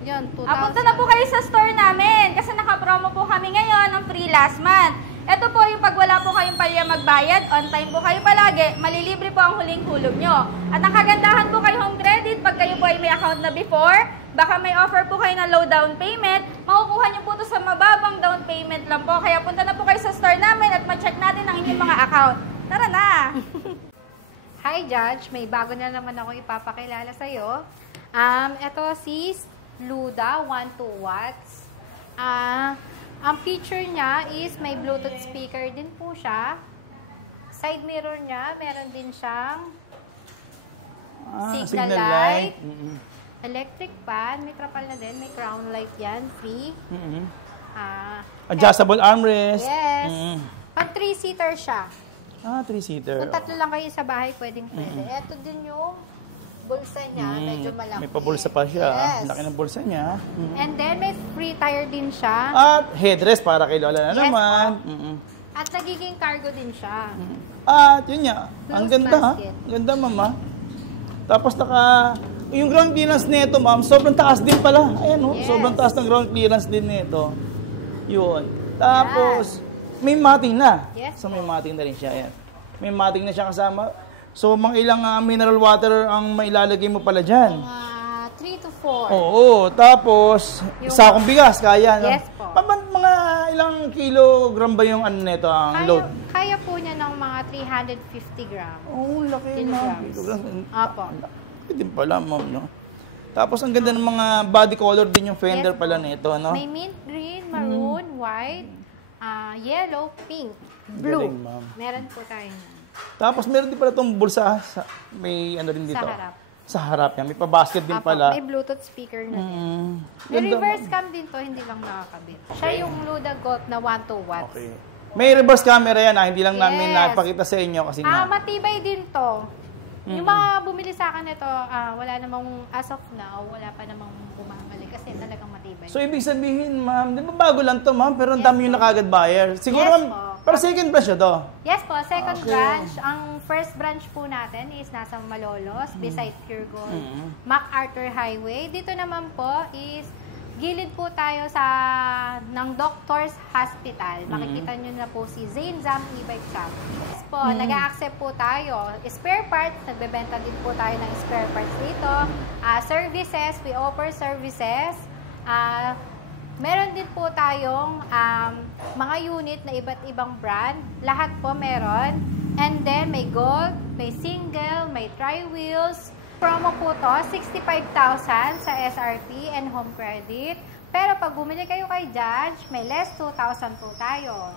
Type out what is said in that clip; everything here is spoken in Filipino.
Yan, 2,000. Punta na po kayo sa store namin kasi naka-promo po kami ngayon ng free last month. Ito po yung pag wala po kayong palya magbayad, on time po kayo palagi, malilibre po ang huling hulog nyo. At ang kagandahan po kayo home credit, pag kayo po ay may account na before, baka may offer po kayo na low down payment, makukuha nyo po ito sa mababang down payment lang po. Kaya punta na po kayo sa store namin at ma-check natin ang inyong mga account. Tara na! Hi, Judge. May bago na naman ako ipapakilala sa'yo. Ito si Luda 12 watts. Ang feature niya is may Bluetooth speaker din po siya. Side mirror niya, meron din siyang signal light. Electric fan, may trapal na din, may crown light yan, free. Adjustable armrest. Yes. Pag 3-seater siya. 3-seater. Kung tatlo lang kayo sa bahay, pwede. Ito din yung bulsa niya, medyo malaki. May pabulsa pa siya. Yes. Laki ng bulsa niya. And then, may free tire din siya. At headrest para kay Lola na Yes, naman. At nagiging cargo din siya. At yun nga. Ang Close ganda ha. basket. Ang ganda, mama. Tapos yung ground clearance nito, ma'am, sobrang taas din pala. Ayan, oh. Yes. Sobrang taas ng ground clearance din nito. Yun. Tapos, may mating na. Yes, So, may mating na rin siya. Ayan. May mating na siya kasama. So, mga ilang mineral water ang mailalagay mo pala dyan. Mga 3 to 4. Oo. Tapos, sakong bigas, kaya, no? Yes po. Mga ilang kilogram ba yung ano nito, ang load? Kaya po niya ng mga 350 grams. Oo, laki na. Apo. Laki din pala, ma'am, no? Tapos, ang ganda ng mga body color din yung fender Yes, pala nito, no? May mint green, maroon, white, yellow, pink, blue. Galing, ma'am. Meron po tayo na. Tapos, meron din pala itong bulsa. May ano rin dito. Sa harap. Sa harap niya. May pa-basket din Apo, pala. may Bluetooth speaker na din. May Ganda, reverse cam din to, hindi lang nakakabit. Siya yung Luda Goat na 1 watts. Okay. May reverse camera yan, hindi lang namin Yes. napakita sa inyo kasi nga. Matibay din to. Yung mga bumili sa akin ito, wala namang, as of now, wala pa namang bumabalik kasi talagang matibay. So, ibig sabihin, ma'am, di ba bago lang to, ma'am? Pero ang dami yung nakagad buyer. Siguro, Yes, ma'am, po. para second brush na to. Yes po, second Okay. branch. Ang first branch po natin is nasa Malolos, beside Pure Gold, MacArthur Highway. Dito naman po is gilid po tayo ng Doctors Hospital. Makikita nyo na po si Zane Zam e-bike shop. Yes po, nag-a-accept po tayo. Spare parts, nagbebenta din po tayo ng spare parts dito. Services, we offer services. Meron din po tayong mga unit na iba't ibang brand. Lahat po meron. And then, may gold, may single, may tri-wheels. Promo po to, 65,000 sa SRP and home credit. Pero pag bumili kayo kay Judge, may less 2,000 po tayo.